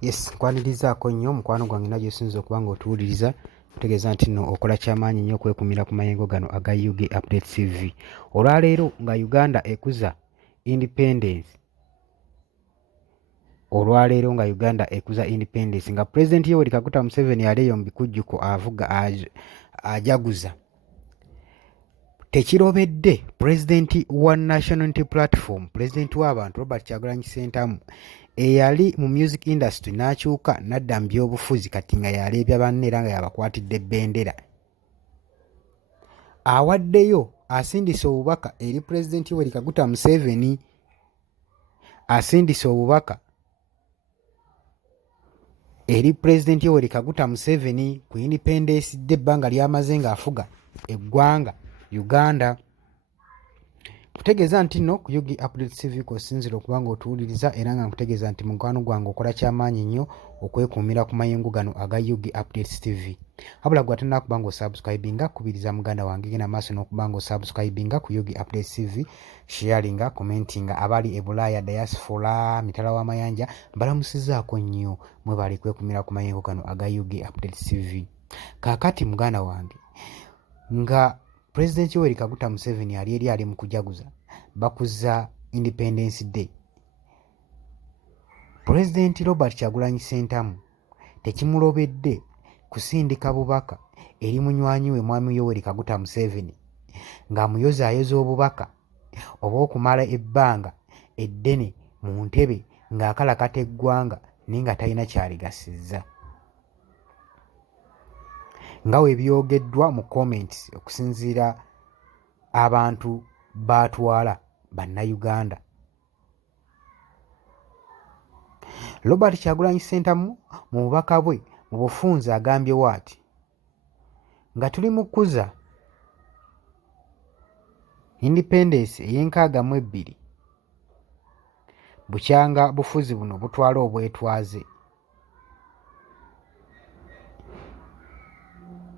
Yes, nkwanirizaako nnyo mukwano gwange najjo osinza okuba ng'otuwuliriza kutegeeza nti nno okola kyamaanyi nnyo okwekumira ku mayengo gano aga UG Update TV. Olwaleero nga Uganda ekuza independence, olwaleero nga Uganda ekuza independence nga Pulezidenti Yoweri Kaguta Museveni yaleeyo mu bikujjuko avuga ajaguza, tekirobedde Pulezidenti wa National Unity Platform, Pulezidenti w'abantu Robert Kyagulanyi Ssentamu eyali mu music industry n'akyuka n'adda mu byobufuzi kati nga yaleebya banne era nga yabakwatidde bendera. Awaddeyo asindise obubaka eri Pulezidenti Yoweri Kaguta Museveni, asindise obubaka eri Pulezidenti Yoweri Kaguta Museveni ku independence day ebbanga lyamaze ng'afuga eggwanga Uganda. Kutegeeza nti nno ku UG Update TV kw'osinzira okuba ng'otuwuliriza era nga nkutegeeza nti mukwano gwange okola kyamaanyi nnyo okwekuumira ku mayengo gano aga UG Updates TV. Habula gwe atanna kuba ng'osubscribinga, kubiriza muganda wange genda maaso n'okuba ng'osubscribinga ku UG Updates TV, sharinga, commentinga, abali e Bulaaya, diaspora, mitala w'amayanja, mbalamusizaako nnyo mwe bali kwekuumira ku mayengo gano aga UG Updates TV. Kaakati muganda wange nga Pulezidenti Yoweri Kaguta Museveni ali mu kujaguza bakuza Independence Day, Pulezidenti Robert Kyagulanyi Ssentamu tekimulobedde kusindika bubaka eri munywanyi we mwami Yoweri Kaguta Museveni ng'amuyozaayoza obubaka obw'okumala ebbanga eddene mu ntebe ng'akalakata eggwanga naye nga talina kyaligasizza. Nga we byogeddwa mu comments okusinziira abantu baatwala bannayuganda. Robert Kyagulanyi Ssentamu mu bubaka bwe mu bufunze agambye waati nga tuli mu kuza independence ey'enkaaga-mu-2 bukyanga bufuzi buno butwala obwetwaze.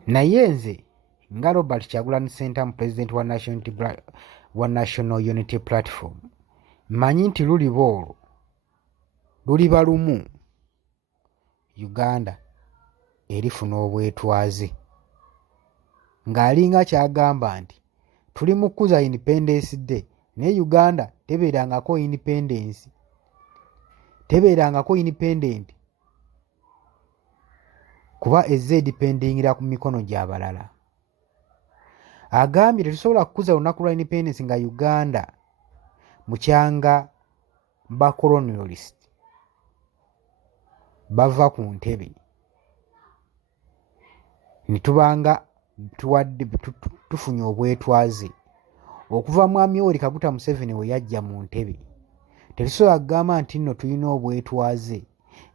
Naye nze nga Robert Kyagulanyi Ssentamu Pulezidenti wa National Unity Platform mmanyi nti luliba olwo luliba lumu Uganda erifuna obwetwaze, ng'alinga kyagamba nti tuli mu kuza Independence Day naye Uganda tebeerangako independence, tebeerangako independent kuba ezze dipendingira ku mikono gy'abalala. Agambye tetusobola kukuza lunaku lwa independence nga Uganda mukyanga ba colonialist bava ku ntebe ne tubanga tufunye obwetwaze okuva mwami Yoweri Kaguta Museveni we yajja mu ntebe. Tetusobola kugamba nti nno tulina obwetwaze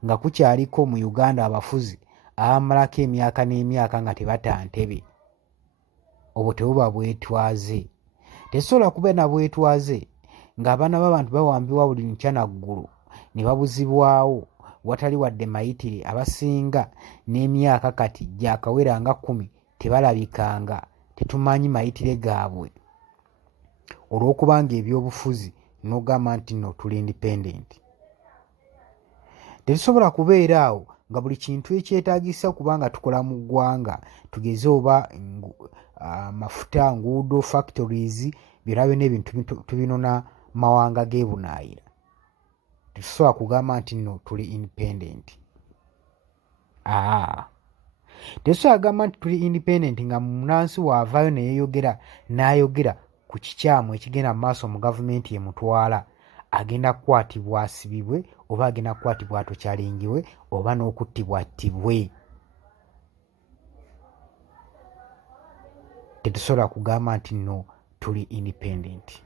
nga kukyaliko mu Uganda abafuzi abamalako emyaka n'emyaka nga tebata ntebe. Obwo tebuba bwetwaze. Tetusobola kuba na bwetwaze ng'abaana b'abantu bawambibwa buli nkya na ggulu ne babuzibwawo watali wadde mayitire, abasinga n'emyaka kati gyakawera nga 10 tebalabikanga, tetumanyi mayitire gaabwe olw'okubanga ebyobufuzi n'ogamba nti nno tuli independent. Tetusobola kubeera awo nga buli kintu ekyetaagisa kubanga tukola mu ggwanga, tugeze oba amafuta, nguudo, factories, byonna byonna ebintu tubinona mawanga g'ebunaayira. Tetusobola kugamba nti nno tuli independent. Tetusobola kugamba nti tuli independent nga munansi waavaayo n'ayogera ku kikyamu ekigenda mu maaso mu gavumenti emutwala, agenda kukwatibwa asibibwe oba agenda kukwatibwa atokyalingibwe oba n'okuttibwa attibwe. Tetusobola kugamba nti nno tuli independent.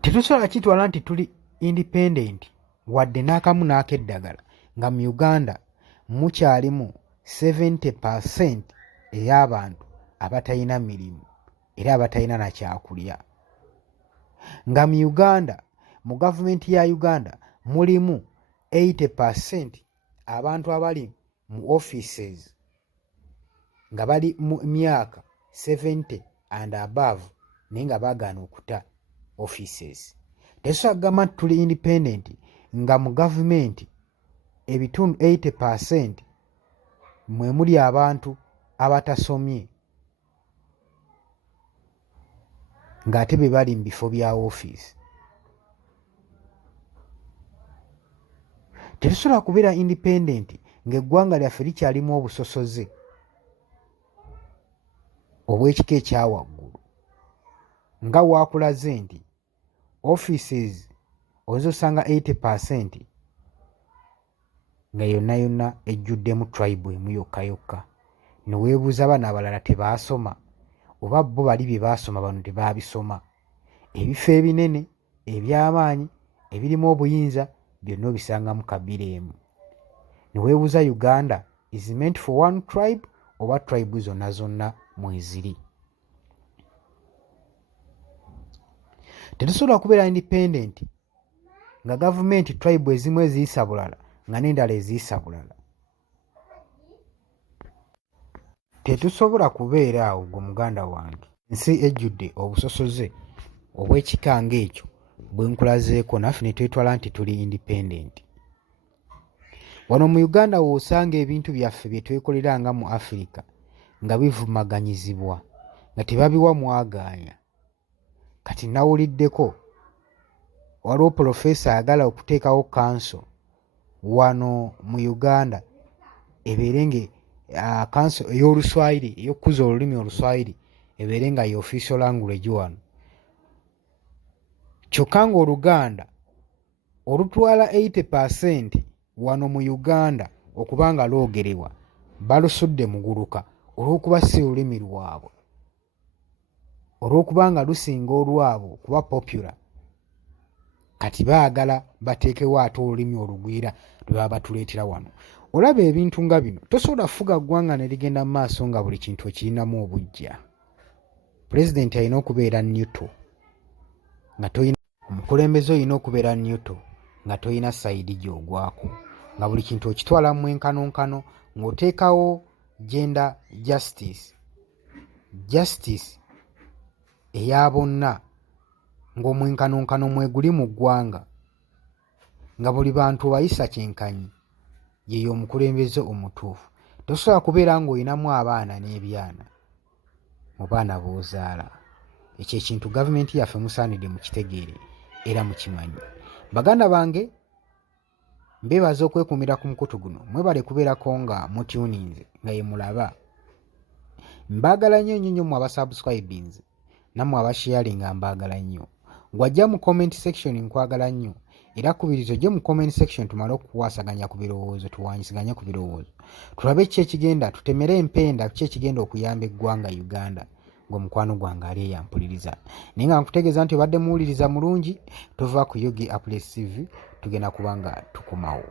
Tetusobola kitwala nti tuli independent wadde n'akamu n'akeddagala nga mu Uganda mukyalimu 70% ey'abantu abatalina mirimu era abatalina na kyakulya. Nga mu Uganda, mu gavumenti ya Uganda mulimu 80% abantu abali mu offices nga bali mu myaka 70 and above naye nga baagaana okuta offices. Tetusobola kugamba nti tuli independent nga mu gavumenti ebitundu 80% mwe muli abantu abatasomye ng'ate be bali mu bifo bya woofiisi. Tetusobola kubeera independent ng'eggwanga lyaffe likyalimu obusosoze obw'ekika ekyawaggulu, nga waakulaze nti offices oyinza osanga 80% nga yonna yonna ejjuddemu tribe emu yokka yokka. Ne weebuuza bano abalala tebaasoma oba bo bali bye baasoma bano tebaabisoma. Ebifo ebinene eby'amaanyi ebirimu obuyinza byonna obisangamu Kabila emu. Ne weebuuza Uganda is meant for one tribe oba tribe zonna zonna mweziri. Tetusobola kubeera independent nga gavumenti tribe ezimu eziyisa bulala nga n'endala eziyisa bulala. Tetusobola kubeera awo gwe muganda wange. Ensi ejjudde obusosoze obw'ekika ng'ekyo bwe nkulazeeko, naffe ne twetwala nti tuli independent. Wano mu Uganda w'osanga ebintu byaffe bye twekolera nga mu Africa nga bivumaganyizibwa nga tebabiwa mwagaanya. Kati nawuliddeko waliwo profesa ayagala okuteekawo kanso wano mu Uganda ebeere nge kanso ey'Oluswayiri ey'okukuza olulimi Oluswayiri ebeere nga ye official language wano. Kyokka ng'Oluganda olutwala 80% wano mu Uganda okuba nga lwogerebwa balusudde muguluka olw'okuba si lulimi lwabwe, olw'okuba nga lusinga olwabwe okuba popular. Kati baagala bateekewo ate olulimi olugwira lwe baba batuleetera wano. Olaba ebintu nga bino tosobola fuga ggwanga ne ligenda mu maaso nga buli kintu okirinamu obujja. Pulezidenti alina okubeera neutral nga toyina, omukulembeze olina okubeera neutral nga toyina sayidi gy'ogwako, nga buli kintu okitwala mu enkanonkano ng'oteekawo gender justice eya bonna, ng'omwenkanonkano mweguli mu ggwanga, nga buli bantu bayisa kyenkanyi, yeyo omukulembeze omutuufu. Tosobola kubeera ng'olinamu abaana n'ebyana mu baana b'ozaala. Ekyo ekintu gavumenti yaffe musaanidde mukitegeere era mukimanyi. Baganda bange, mbeebaza okwekuumira ku mukutu guno. Mwebale kubeerako nga mutuninze nga ye mulaba. Mbaagala nnyo nnyo mmwe abasubscribinze nammwe abasharinga mbaagala nnyo. Gw'ajja mu comment section nkwagala nnyo, era kubiriza ojje mu comment section tumale okuwasaganya ku birowoozo, tuwanyisiganye ku birowoozo, tulabe ki ekigenda, tutemere empenda ki ekigenda okuyamba eggwanga Uganda ng'omukwano gwange ali eyampuliriza. Naye nga nkutegeeza nti obadde muwuliriza mulungi, tova ku Yugi Updates TV, tugenda kubanga tukomawo.